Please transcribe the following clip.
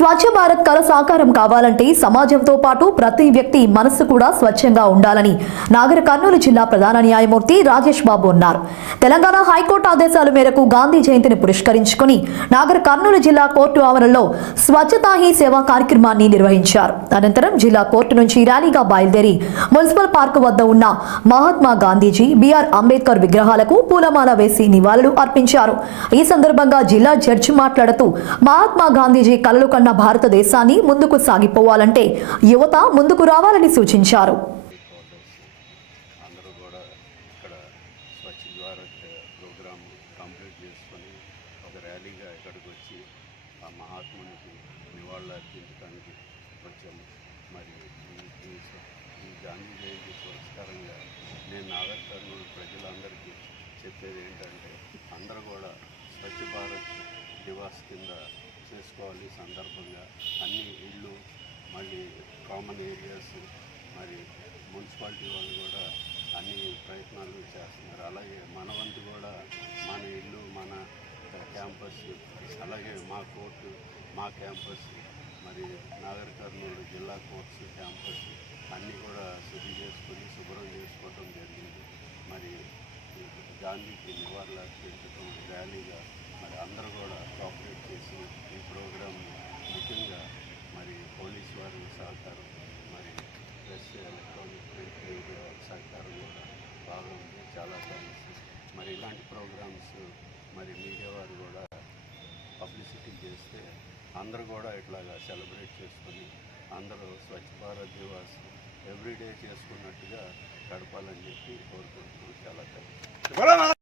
స్వచ్ఛ భారత్ కల సాకారం కావాలంటే సమాజంతో పాటు ప్రతి వ్యక్తి మనస్సు కూడా స్వచ్ఛంగా ఉండాలని నాగర్ కర్నూలు జిల్లా ప్రధాన న్యాయమూర్తి రాజేష్ బాబు అన్నారు. తెలంగాణ హైకోర్టు ఆదేశాల మేరకు గాంధీ జయంతిని పురస్కరించుకుని నాగర్ కర్నూలు జిల్లా కోర్టు ఆవరణలో స్వచ్ఛతా హీ సేవా కార్యక్రమాన్ని నిర్వహించారు. అనంతరం జిల్లా కోర్టు నుంచి ర్యాలీగా బయలుదేరి మున్సిపల్ పార్కు వద్ద ఉన్న మహాత్మా గాంధీజీ, బిఆర్ అంబేద్కర్ విగ్రహాలకు పూలమాల వేసి నివాళులు అర్పించారు. ఈ సందర్భంగా జిల్లా జడ్జి మాట్లాడుతూ మహాత్మా గాంధీజీ కలలు కన్న భారతదేశాన్ని ముందుకు సాగిపోవాలంటే యువత ముందుకు రావాలని సూచించారు. మహాత్మునికి నివాళులు అర్పించడానికి వచ్చాము. మరి ఈ గాంధీ జయంతి పురస్కారంగా నేను నాగర్ కర్నూలు ప్రజలందరికీ చెప్పేది ఏంటంటే అందరూ కూడా స్వచ్ఛ భారత్ దివాస్ కింద చేసుకోవాలి. సందర్భంగా అన్ని ఇళ్ళు, మళ్ళీ కామన్ ఏరియాస్, మరి మున్సిపాలిటీ వాళ్ళు కూడా అన్ని ప్రయత్నాలు చేస్తున్నారు. అలాగే మన వంతు కూడా మన ఇల్లు, మన క్యాంపస్, అలాగే మా కోర్టు, మా క్యాంపస్, మరి నాగర్ కర్నూలు జిల్లా కోర్ట్స్ క్యాంపస్ అన్నీ కూడా శుద్ధి చేసుకొని శుభ్రం చేసుకోవటం జరిగింది. మరి గాంధీకి నివాళులు అర్పించడం ర్యాలీగా మరి అందరూ కూడా కోఆపరేట్ చేసి ఈ ప్రోగ్రాం ముఖ్యంగా మరి పోలీస్ వారి సహకారం, మరి ప్రెస్, ఎలక్ట్రానిక్ ప్రింట్ మీడియా సహకారం కూడా బాగా ఉంది. చాలా థ్యాంక్స్. మరి ఇలాంటి ప్రోగ్రామ్స్ మరి మీడియా వారు కూడా పబ్లిసిటీ చేస్తే అందరూ కూడా ఇట్లాగా సెలబ్రేట్ చేసుకొని అందరూ స్వచ్ఛ భారత్ దివాస్ ఎవ్రీడే చేసుకున్నట్టుగా గడపాలని చెప్పి కోరుకుంటున్నాం. చాలా థ్యాంక్స్.